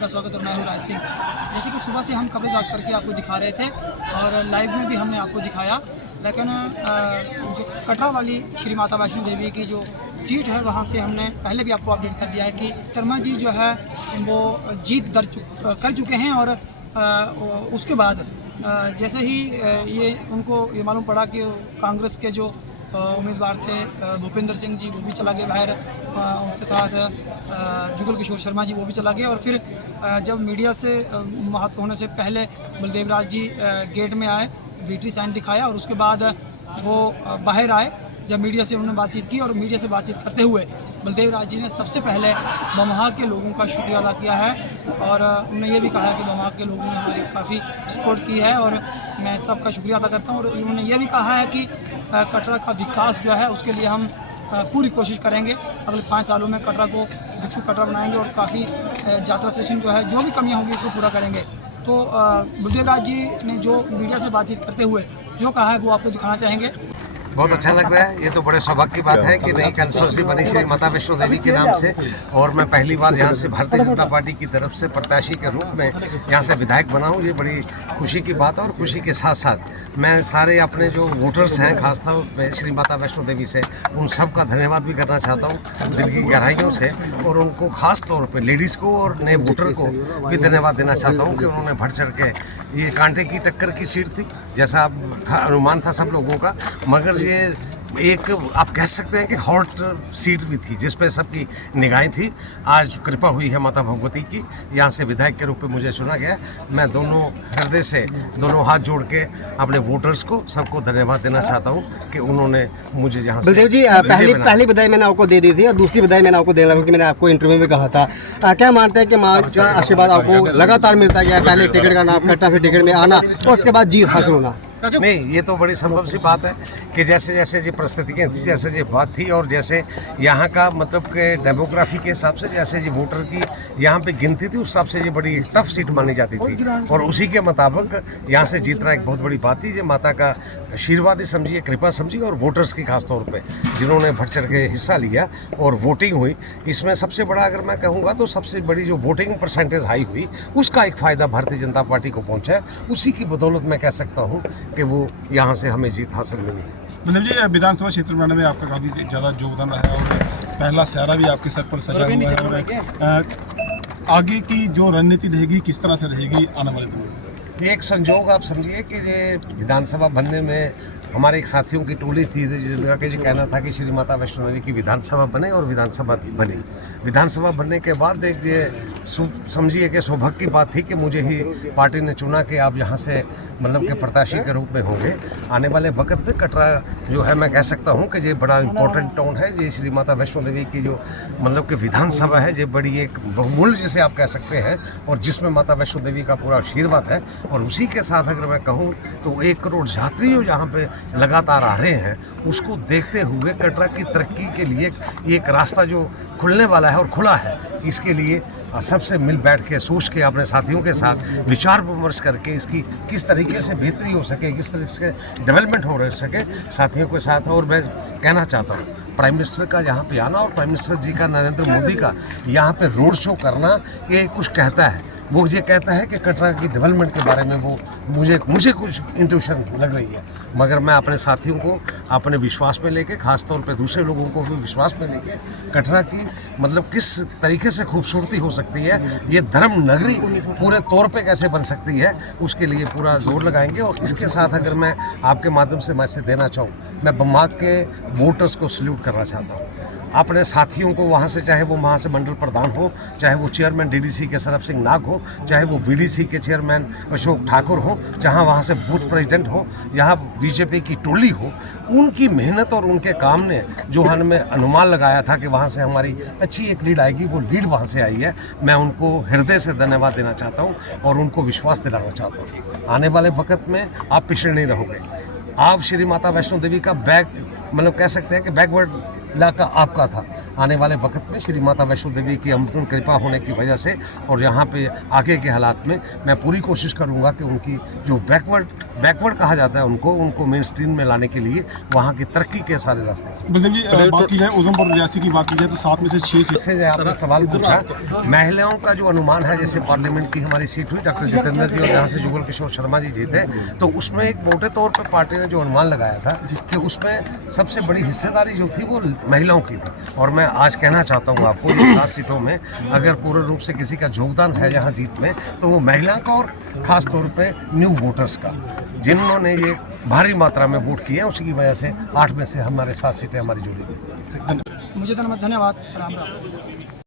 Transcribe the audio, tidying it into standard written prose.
आपका स्वागत और मैं हूं राय सिंह। जैसे कि सुबह से हम कवरेज करके आपको दिखा रहे थे और लाइव में भी हमने आपको दिखाया, लेकिन जो कटरा वाली श्री माता वैष्णो देवी की जो सीट है वहां से हमने पहले भी आपको अपडेट कर दिया है कि शर्मा जी जो है वो जीत कर चुके हैं। और उसके बाद जैसे ही ये उनको ये मालूम पड़ा कि कांग्रेस के जो उम्मीदवार थे भूपेंद्र सिंह जी वो भी चला गए बाहर, उसके साथ जुगल किशोर शर्मा जी वो भी चला गए। और फिर जब मीडिया से महत्व होने से पहले बलदेव राज जी गेट में आए, विक्ट्री साइन दिखाया और उसके बाद वो बाहर आए। जब मीडिया से उन्होंने बातचीत की और मीडिया से बातचीत करते हुए बलदेव राज जी ने सबसे पहले बमहा के लोगों का शुक्रिया अदा किया है और उन्होंने ये भी कहा कि बमहा के लोगों ने हमारी काफ़ी सपोर्ट की है और मैं सबका शुक्रिया अदा करता हूँ। और उन्होंने ये भी कहा है कि कटरा का विकास जो है उसके लिए हम पूरी कोशिश करेंगे, अगले 5 सालों में कटरा को विकसित कटरा बनाएंगे और काफ़ी यात्रा सेशन जो है जो भी कमियाँ होंगी उसको पूरा करेंगे। तो बलदेव राज जी ने जो मीडिया से बातचीत करते हुए जो कहा है वो आपको दिखाना चाहेंगे। बहुत अच्छा लग रहा है। ये तो बड़े सौभाग्य की बात है कि नई कंस्टिट्यूंसी बनी श्री माता वैष्णो देवी के नाम से, और मैं पहली बार यहाँ से भारतीय जनता पार्टी की तरफ से प्रत्याशी के रूप में यहाँ से विधायक बना हूँ। ये बड़ी खुशी की बात है और खुशी के साथ साथ मैं सारे अपने जो वोटर्स हैं खासतौर पर श्री माता वैष्णो देवी से, उन सब का धन्यवाद भी करना चाहता हूँ दिल की गहराइयों से, और उनको खास तौर पर लेडीज़ को और नए वोटर को भी धन्यवाद देना चाहता हूँ कि उन्होंने बढ़ चढ़ के, ये कांटे की टक्कर की सीट थी जैसा अनुमान था सब लोगों का, मगर ये एक आप कह सकते हैं कि हॉट सीट भी थी जिस पे सबकी निगाहें थी। आज कृपा हुई है माता भगवती की, यहाँ से विधायक के रूप में मुझे चुना गया। मैं दोनों हृदय से दोनों हाथ जोड़ के अपने वोटर्स को सबको धन्यवाद देना चाहता हूँ कि उन्होंने मुझे यहाँ से। बलदेव जी, पहली बधाई मैंने आपको दे दी थी और दूसरी बधाई मैंने आपको देने लगा क्योंकि मैंने आपको इंटरव्यू में कहा था। क्या मानते हैं कि माँ का आशीर्वाद आपको लगातार मिलता गया, पहले टिकट का नाम कटना, फिर टिकट में आना और उसके बाद जीत हासिल होना? नहीं, ये तो बड़ी संभव सी बात है कि जैसे जैसे ये परिस्थितियाँ थी, जैसे ये बात थी और जैसे यहाँ का मतलब के डेमोग्राफी के हिसाब से जैसे ये वोटर की यहाँ पे गिनती थी उस हिसाब से ये बड़ी टफ सीट मानी जाती थी और उसी के मुताबिक यहाँ से जीतना एक बहुत बड़ी बात थी। ये माता का आशीर्वाद ही समझिए, कृपा समझिए, और वोटर्स की खास तौर पे जिन्होंने बढ़ चढ़ के हिस्सा लिया और वोटिंग हुई। इसमें सबसे बड़ा अगर मैं कहूँगा तो सबसे बड़ी जो वोटिंग परसेंटेज हाई हुई उसका एक फ़ायदा भारतीय जनता पार्टी को पहुँचा है। उसी की बदौलत मैं कह सकता हूँ कि वो यहाँ से हमें जीत हासिल मिली। मतलब जी, विधानसभा क्षेत्र बनाने में आपका काफ़ी ज़्यादा योगदान रहा है और पहला सहरा भी आपके सर पर सजा हुआ है। और आगे की जो रणनीति रहेगी किस तरह से रहेगी आने वाले दिनों में? ये एक संजोग आप समझिए कि ये विधानसभा बनने में हमारे एक साथियों की टोली थी जिसका कि कहना था कि श्री माता वैष्णो देवी की विधानसभा बने और विधानसभा बनी। विधानसभा बनने के बाद एक ये समझिए कि सौभाग्य की बात थी कि मुझे ही पार्टी ने चुना कि आप यहाँ से मतलब के प्रत्याशी के रूप में होंगे। आने वाले वक्त में कटरा जो है मैं कह सकता हूँ कि ये बड़ा इम्पोर्टेंट टाउन है। ये श्री माता वैष्णो देवी की जो मतलब कि विधानसभा है ये बड़ी एक बहुमूल्य जिसे आप कह सकते हैं और जिसमें माता वैष्णो देवी का पूरा आशीर्वाद है। और उसी के साथ अगर मैं कहूँ तो 1 करोड़ यात्री जो यहाँ पे लगातार आ रहे हैं उसको देखते हुए कटरा की तरक्की के लिए एक रास्ता जो खुलने वाला है और खुला है, इसके लिए सबसे मिल बैठ के सोच के अपने साथियों के साथ विचार विमर्श करके इसकी किस तरीके से बेहतरी हो सके, किस तरीके से डेवलपमेंट हो रह सके साथियों के साथ। और मैं कहना चाहता हूँ प्राइम मिनिस्टर का यहाँ पे आना और प्राइम मिनिस्टर जी का नरेंद्र मोदी का यहाँ पे रोड शो करना ये कुछ कहता है। वो ये कहता है कि कटरा की डेवलपमेंट के बारे में वो मुझे कुछ इंट्यूशन लग रही है, मगर मैं अपने साथियों को अपने विश्वास में लेके, खास तौर पे दूसरे लोगों को भी विश्वास में लेके कटरा की मतलब किस तरीके से खूबसूरती हो सकती है, ये धर्म नगरी पूरे तौर पे कैसे बन सकती है, उसके लिए पूरा जोर लगाएंगे। और इसके साथ अगर मैं आपके माध्यम से मैसेज देना चाहूँ, मैं बम्मा के वोटर्स को सल्यूट करना चाहता हूँ। अपने साथियों को वहाँ से, चाहे वो वहाँ से मंडल प्रधान हो, चाहे वो चेयरमैन डीडीसी के सरफ सिंह नाग हो, चाहे वो वीडीसी के चेयरमैन अशोक ठाकुर हो, जहाँ वहाँ से बूथ प्रेसिडेंट हो, यहाँ बीजेपी की टोली हो, उनकी मेहनत और उनके काम ने जो हमें अनुमान लगाया था कि वहाँ से हमारी अच्छी एक लीड आएगी, वो लीड वहाँ से आई है। मैं उनको हृदय से धन्यवाद देना चाहता हूँ और उनको विश्वास दिलाना चाहता हूँ आने वाले वक्त में आप पिछड़े नहीं रहोगे। आप श्री माता वैष्णो देवी का मतलब कह सकते हैं कि बैकवर्ड इलाका आपका था, आने वाले वक्त में श्री माता वैष्णो देवी की अमृत कृपा होने की वजह से और यहाँ पे आगे के हालात में मैं पूरी कोशिश करूँगा कि उनकी जो बैकवर्ड कहा जाता है उनको मेन स्ट्रीम में लाने के लिए वहाँ की तरक्की के सारे रास्ते। बलदेव जी, बात की जाए उधमपुर रियासी की बात की जाए तो 7 में से 6 सीट इससे आपने सवाल पूछा, महिलाओं का जो अनुमान है, जैसे पार्लियामेंट की हमारी सीट हुई डॉक्टर जितेंद्र जी और जहाँ से जुगल किशोर शर्मा जी जीते, तो उसमें एक मोटे तौर पर पार्टी ने जो अनुमान लगाया था कि उसमें सबसे बड़ी हिस्सेदारी जो थी वो महिलाओं की थी। और मैं आज कहना चाहता हूँ आपको, ये 7 सीटों में अगर पूर्ण रूप से किसी का योगदान है यहाँ जीत में, तो वो महिला का और खास तौर पे न्यू वोटर्स का, जिन्होंने ये भारी मात्रा में वोट किए, उसी की वजह से 8 में से हमारे 7 सीटें हमारी जुड़ी हुई। मुझे धन्यवाद, राम राम।